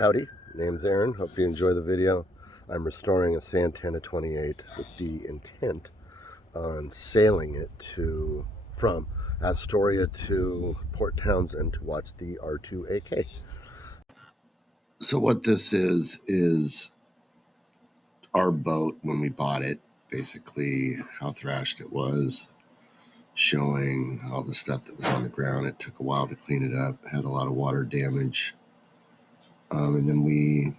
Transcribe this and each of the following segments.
Howdy, name's Aaron. Hope you enjoy the video. I'm restoring a Santana 28 with the intent on sailing it from Astoria to Port Townsend to watch the R2AK. So what this is our boat when we bought it, basically how thrashed it was, showing all the stuff that was on the ground. It took a while to clean it up, had a lot of water damage. And then we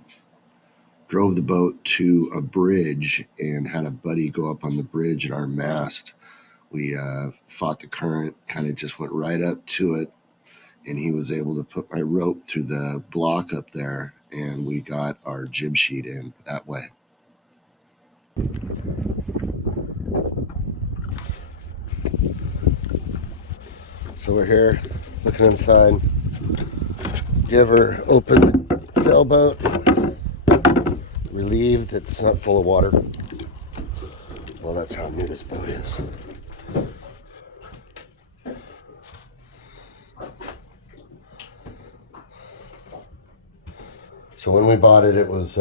drove the boat to a bridge and had a buddy go up on the bridge at our mast. We fought the current, kind of just went right up to it, and he was able to put my rope through the block up there, and we got our jib sheet in that way. So we're here looking inside. Do you ever open the sailboat, relieved it's not full of water? Well, that's how new this boat is. So when we bought it, it was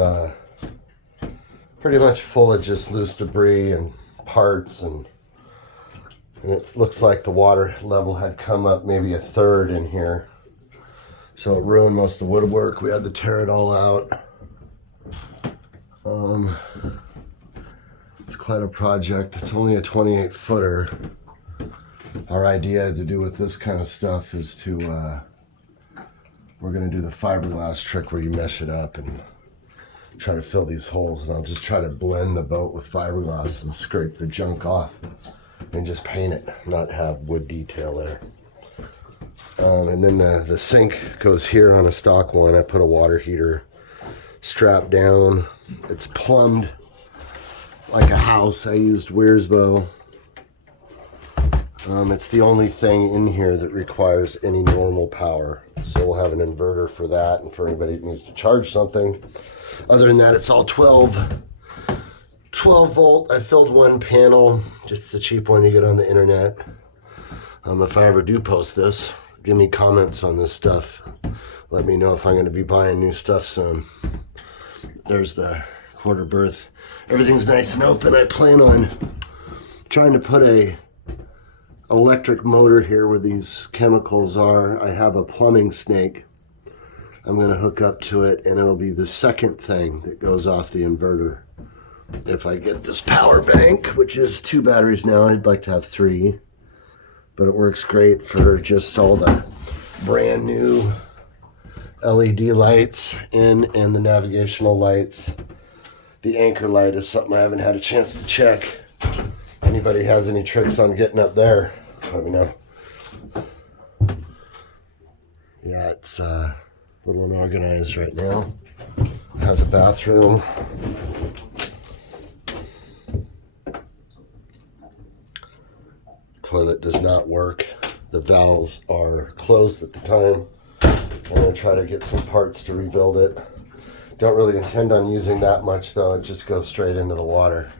pretty much full of just loose debris and parts, and it looks like the water level had come up maybe a third in here. So it ruined most of the woodwork. We had to tear it all out. It's quite a project. It's only a 28 footer. Our idea to do with this kind of stuff is to, we're going to do the fiberglass trick where you mesh it up and try to fill these holes. And I'll just try to blend the boat with fiberglass and scrape the junk off and just paint it, not have wood detail there. And then the sink goes here on a stock one. I put a water heater strapped down. It's plumbed like a house. I used Weersbo. It's the only thing in here that requires any normal power. So we'll have an inverter for that and for anybody that needs to charge something. Other than that, it's all 12 volt. I filled one panel, just the cheap one you get on the internet. If I ever do post this, give me comments on this stuff. Let me know if I'm going to be buying new stuff soon. There's the quarter berth. Everything's nice and open. I plan on trying to put a electric motor here where these chemicals are. I have a plumbing snake I'm going to hook up to it, and it'll be the second thing that goes off the inverter. If I get this power bank, which is 2 batteries now, I'd like to have 3. But it works great for just all the brand new LED lights and the navigational lights. The anchor light is something I haven't had a chance to check. Anybody has any tricks on getting up there, let me know. Yeah, it's a little unorganized right now. It has a bathroom. Toilet does not work. The valves are closed at the time. I'm going to try to get some parts to rebuild it. Don't really intend on using that much though. It just goes straight into the water.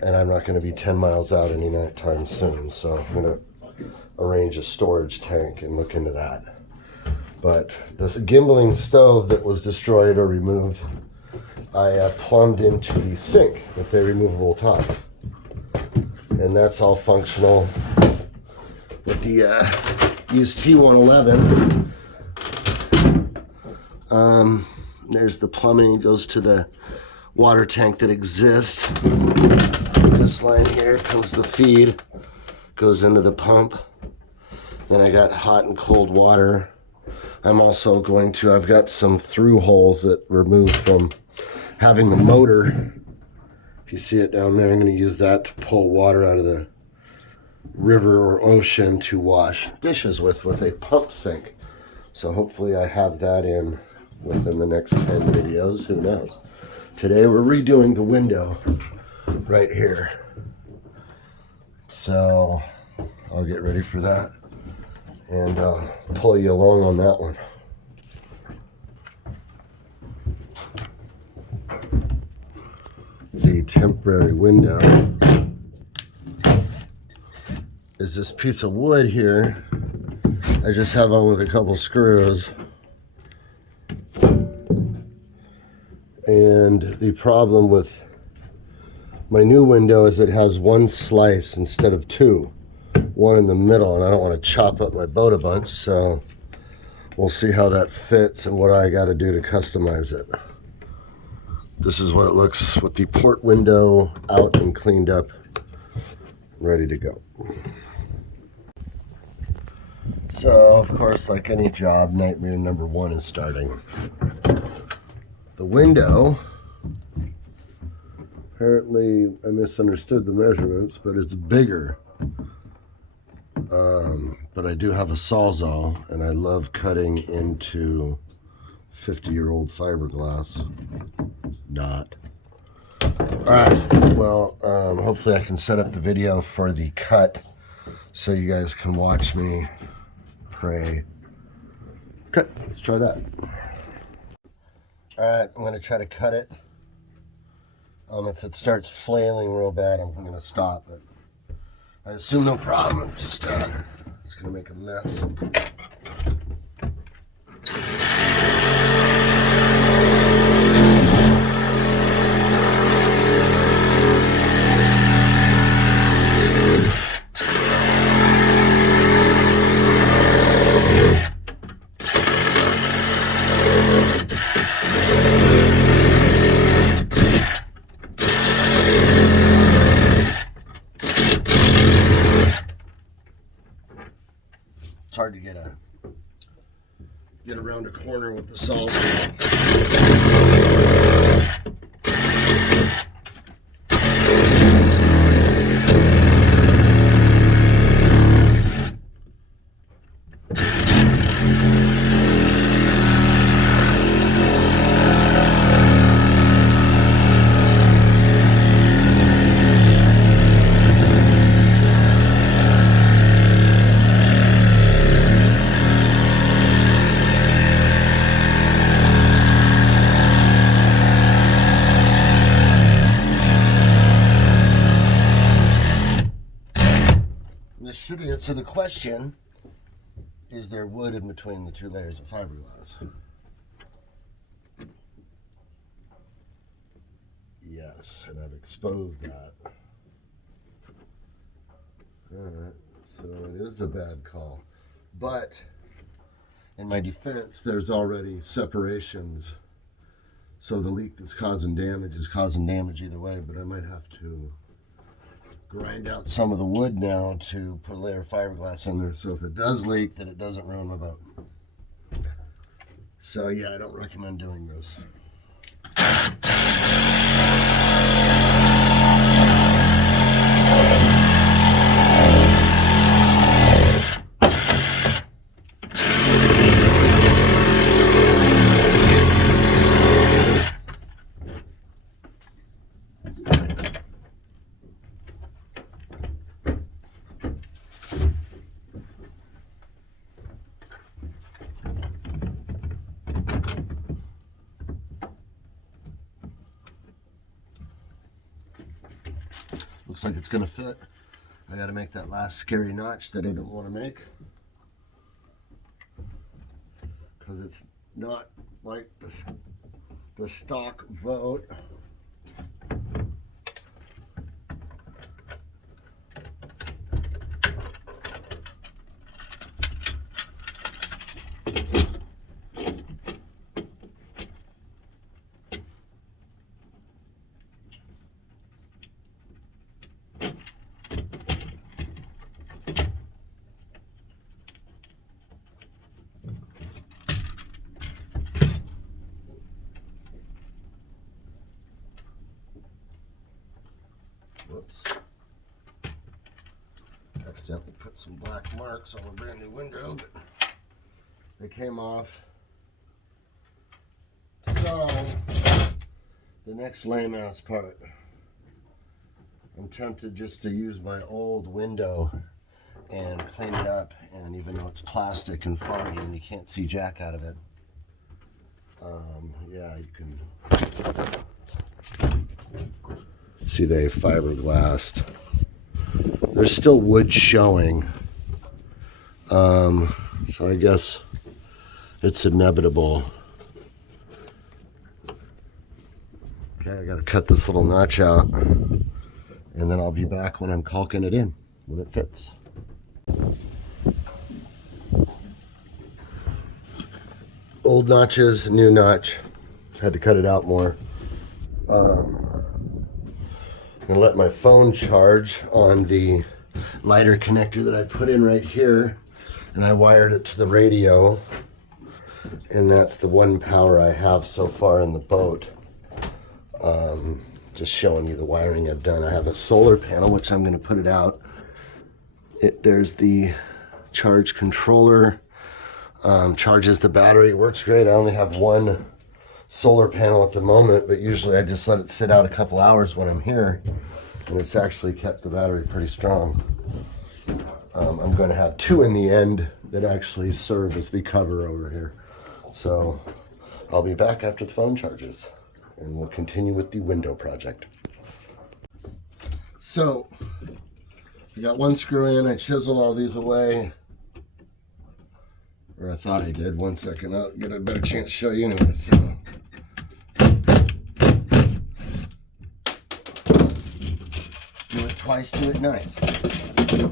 And I'm not going to be 10 miles out any time soon. So I'm going to arrange a storage tank and look into that. But this gimbaling stove that was destroyed or removed, I plumbed into the sink with a removable top. And that's all functional. With the used T111, there's the plumbing. It goes to the water tank that exists. This line here comes the feed, goes into the pump. Then I got hot and cold water. I'm also I've got some through holes that removed from having the motor. If you see it down there, I'm going to use that to pull water out of the river or ocean to wash dishes with a pump sink. So hopefully I have that in within the next 10 videos. Who knows? Today we're redoing the window right here. So I'll get ready for that and pull you along on that one. The temporary window is this piece of wood here. I just have on with a couple screws. And the problem with my new window is it has one slice instead of two, one in the middle, and I don't want to chop up my boat a bunch, so we'll see how that fits and what I got to do to customize it. This is what it looks with the port window out and cleaned up, ready to go. So, of course, like any job, nightmare number one is starting. The window, apparently I misunderstood the measurements, but it's bigger. But I do have a Sawzall, and I love cutting into 50-year-old fiberglass. Not. Alright, well, hopefully I can set up the video for the cut so you guys can watch me pray. Okay, let's try that. Alright, I'm going to try to cut it. If it starts flailing real bad, I'm going to stop it. I assume no problem. Just, it's going to make a mess. It's hard to get around a corner with the salt. This should answer the question, is there wood in between the two layers of fiberglass? Yes, and I've exposed that. Alright, so it is a bad call. But, in my defense, there's already separations. So the leak that's causing damage is causing damage either way, but I might have to grind out some of the wood now to put a layer of fiberglass in there, so if it does leak, then it doesn't ruin my boat. So yeah, I don't recommend doing this. Looks like it's gonna fit. I gotta make that last scary notch that I don't want to make, because it's not like the stock boat. Whoops. Accidentally put some black marks on a brand new window, but they came off. So, the next lame ass part. I'm tempted just to use my old window and clean it up, and even though it's plastic and foggy and you can't see jack out of it, yeah, you can see they fiberglassed. There's still wood showing, so I guess it's inevitable Okay, I gotta cut this little notch out, and then I'll be back when I'm caulking it in, when it fits. Old notches, new notch. Had to cut it out more. I'm gonna let my phone charge on the lighter connector that I put in right here, and I wired it to the radio, and that's the one power I have so far in the boat. Just showing you the wiring I've done. I have a solar panel, which I'm going to put it out. There's the charge controller, charges the battery, works great. I only have one solar panel at the moment, but usually I just let it sit out a couple hours when I'm here, and it's actually kept the battery pretty strong. I'm going to have two in the end that actually serve as the cover over here. So I'll be back after the phone charges, and we'll continue with the window project. So I got one screw in. I chiseled all these away, or I thought I did. 1 second, I'll get a better chance to show you anyway. So do it twice, do it nice. The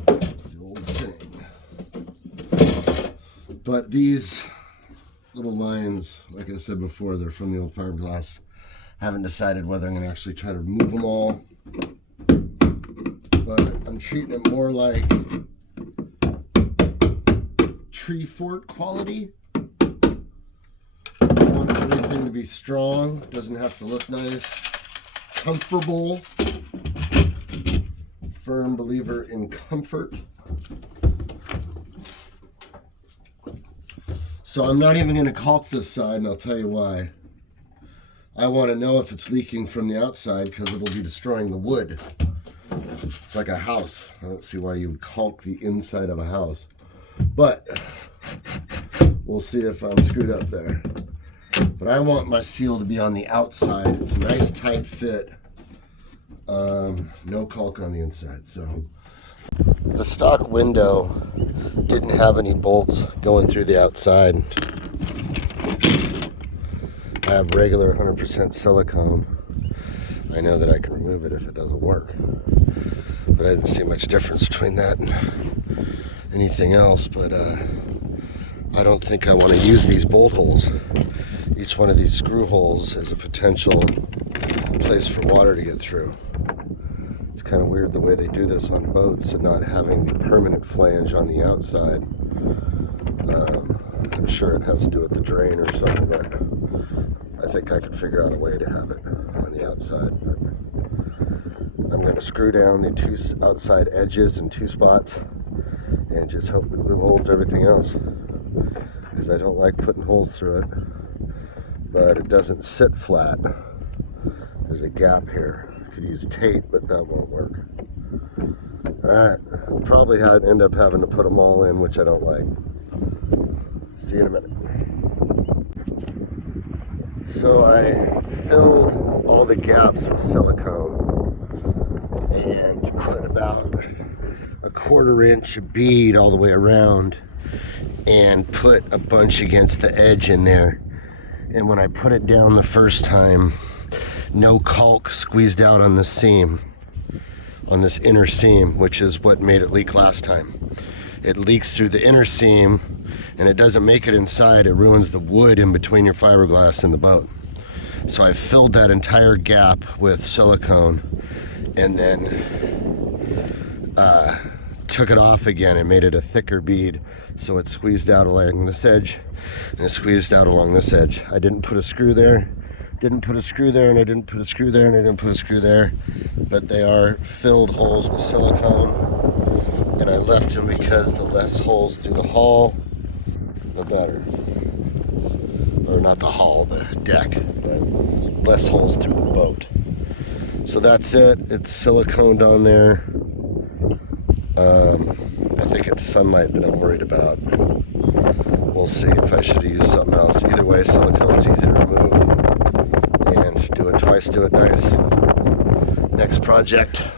old saying. But these little lines, like I said before, they're from the old fiberglass. I haven't decided whether I'm going to actually try to remove them all, but I'm treating it more like tree fort quality. I want everything to be strong, doesn't have to look nice, comfortable. Firm believer in comfort. So I'm not even going to caulk this side, and I'll tell you why. I want to know if it's leaking from the outside because it'll be destroying the wood. It's like a house. I don't see why you would caulk the inside of a house. But we'll see if I'm screwed up there. But I want my seal to be on the outside. It's a nice tight fit. No caulk on the inside. So the stock window didn't have any bolts going through the outside. I have regular 100% silicone. I know that I can remove it if it doesn't work, but I didn't see much difference between that and anything else. But I don't think I want to use these bolt holes. Each one of these screw holes is a potential place for water to get through. It's kind of weird the way they do this on boats and not having the permanent flange on the outside. I'm sure it has to do with the drain or something, but I think I could figure out a way to have it on the outside. But I'm going to screw down the two outside edges in two spots and just hope the glue holds everything else, because I don't like putting holes through it. But it doesn't sit flat. There's a gap here. I could use tape, but that won't work. Alright, I'll probably end up having to put them all in, which I don't like. See you in a minute. So I filled all the gaps with silicone and put about a 1/4 inch bead all the way around and put a bunch against the edge in there. And when I put it down the first time, no caulk squeezed out on the seam, on this inner seam, which is what made it leak last time. It leaks through the inner seam, and it doesn't make it inside. It ruins the wood in between your fiberglass and the boat. So I filled that entire gap with silicone and then took it off again and made it a thicker bead, so it squeezed out along this edge and it squeezed out along this edge. I didn't put a screw there, didn't put a screw there, and I didn't put a screw there, and I didn't put a screw there, but they are filled holes with silicone, and I left them because the less holes through the hull, the better. Or not the hull, the deck, but less holes through the boat. So that's it. It's siliconed on there. I think it's sunlight that I'm worried about. We'll see if I should use something else. Either way, silicone's easy to remove. And do it twice, do it nice. Next project.